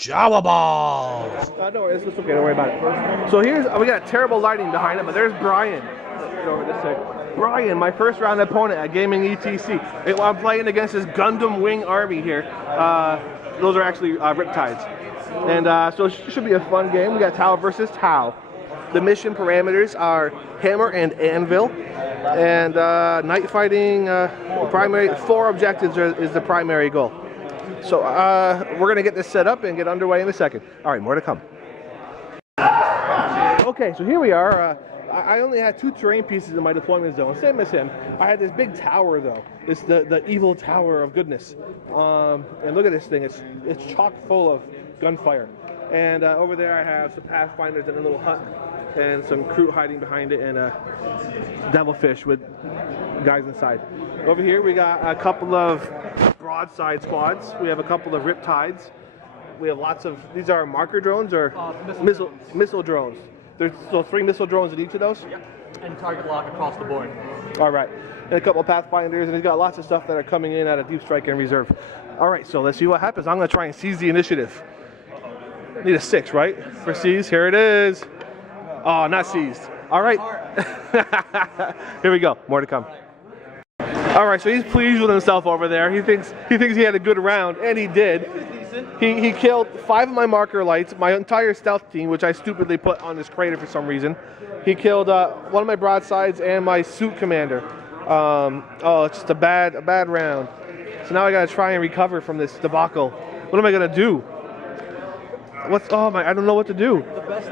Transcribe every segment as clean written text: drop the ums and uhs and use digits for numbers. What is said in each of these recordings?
Jawaballs. No, it's okay. Don't worry about it. So we got terrible lighting behind it, but there's Brian. Over this side. Brian, my first round opponent at Gaming ETC. I'm playing against his Gundam Wing army here. Those are actually Riptides. And so it should be a fun game. We got Tau versus Tau. The mission parameters are hammer and anvil. And night fighting, primary 4 objectives is the primary goal. So we're going to get this set up and get underway in a second. All right, more to come. Okay, so here we are. I only had 2 terrain pieces in my deployment zone, same as him. I had this big tower though. It's the evil tower of goodness. And look at this thing. It's chock full of gunfire. And over there I have some pathfinders in a little hut and some crew hiding behind it and a devilfish with guys inside. Over here we got a couple of broadside squads. We have a couple of riptides. We have lots of, these are marker drones or missile drones. There's still 3 missile drones in each of those? Yep, and target lock across the board. All right, and a couple of pathfinders, and he's got lots of stuff that are coming in out of deep strike and reserve. All right, so let's see what happens. I'm gonna try and seize the initiative. Need a 6, right? For seize, here it is. Oh, not seized. All right. Here we go, more to come. All right, so he's pleased with himself over there. He thinks he had a good round, and he did. He killed 5 of my marker lights, my entire stealth team, which I stupidly put on this crater for some reason. He killed one of my broadsides and my suit commander. Oh, it's just a bad round. So now I gotta try and recover from this debacle. What am I gonna do? I don't know what to do. The best,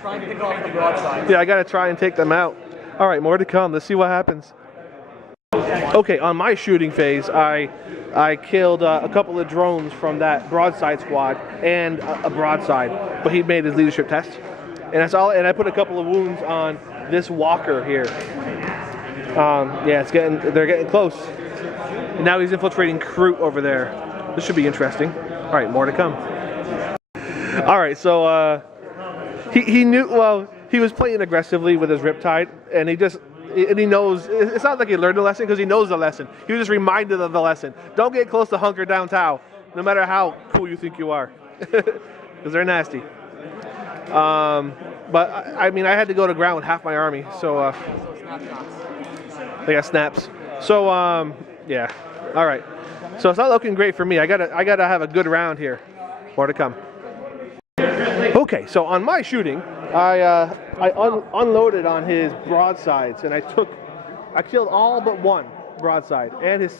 try and pick off the broadside. Yeah, I gotta try and take them out. All right, more to come. Let's see what happens. Okay, on my shooting phase, I killed a couple of drones from that broadside squad and a broadside, but he made his leadership test, and that's all. And I put a couple of wounds on this walker here. Yeah, they're getting close. And now he's infiltrating Kroot over there. This should be interesting. All right, more to come. All right, so he knew. Well, he was playing aggressively with his Riptide, and he knows. It's not like he learned the lesson because he knows the lesson. He was just reminded of the lesson. Don't get close to hunker down Tau, no matter how cool you think you are, because they're nasty. But I mean, I had to go to ground with half my army, so they got snaps. So yeah, all right. So it's not looking great for me. I gotta have a good round here. More to come. Okay, so on my shooting, I unloaded on his broadsides, and I killed all but 1 broadside and his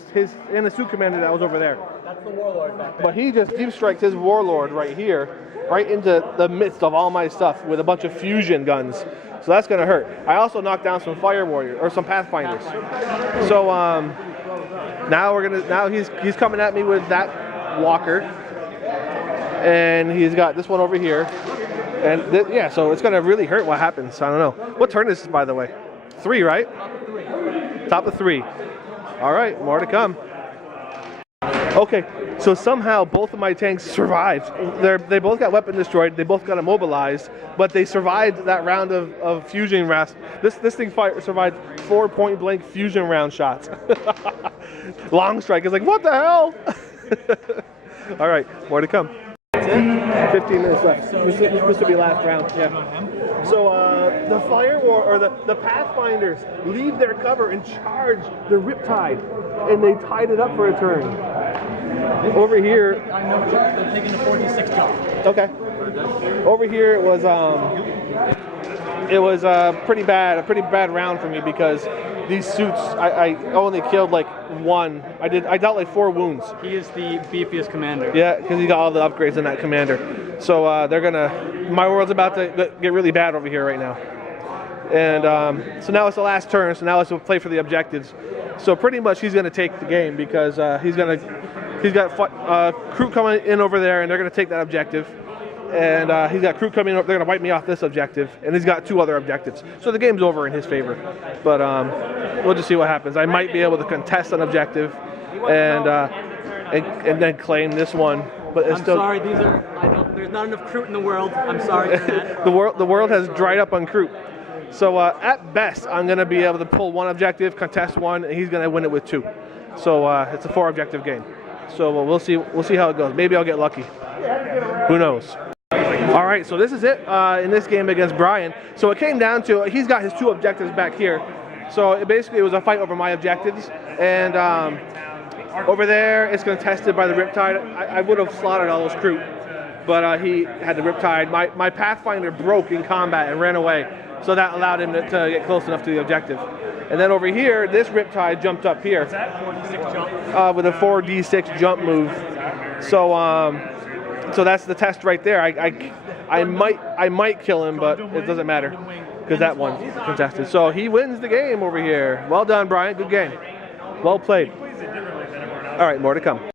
suit commander that was over there. That's the warlord back there. But he just deep striked his warlord right here, right into the midst of all my stuff with a bunch of fusion guns. So that's gonna hurt. I also knocked down some fire warriors or some pathfinders. So now he's coming at me with that walker, and he's got this one over here. And yeah, so it's gonna really hurt what happens. I don't know. What turn is this, by the way? 3, right? Top of 3. All right, more to come. Okay, so somehow both of my tanks survived. They both got weapon destroyed. They both got immobilized, but they survived that round of fusion rounds. This thing survived 4 point-blank fusion round shots. Long strike is like, what the hell? All right, more to come. 15 minutes left. This will be last round. Yeah. So the fire war or the pathfinders leave their cover and charge the Riptide, and they tied it up for a turn. Over here, I know they're taking the 46 jump. okay. Over here it was a pretty bad round for me because these suits I only killed like 1. I dealt like 4 wounds. He is the beefiest commander. Yeah, because he got all the upgrades in that commander. So my world's about to get really bad over here right now. And so now it's the last turn, so now it's to play for the objectives. So pretty much he's gonna take the game because he's got Kroot coming in over there, and they're gonna take that objective. And he's got Kroot coming up. They're going to wipe me off this objective, and he's got 2 other objectives. So the game's over in his favor. But we'll just see what happens. I might be able to contest an objective and then claim this one. But it's still. Sorry, there's not enough Kroot in the world. I'm sorry for that. the world has dried up on Kroot. So at best, I'm going to be able to pull 1 objective, contest 1, and he's going to win it with 2. So it's a 4 objective game. So we'll see how it goes. Maybe I'll get lucky. Who knows? All right, so this is it in this game against Brian. So it came down to, he's got his 2 objectives back here. So it was a fight over my objectives. And over there, it's going to test it by the Riptide. I would have slaughtered all those crew, but he had the Riptide. My Pathfinder broke in combat and ran away. So that allowed him to get close enough to the objective. And then over here, this Riptide jumped up here with a 4d6 jump move. So that's the test right there. I might kill him, but it doesn't matter because that one's contested. So he wins the game over here. Well done, Brian. Good game. Well played. All right, more to come.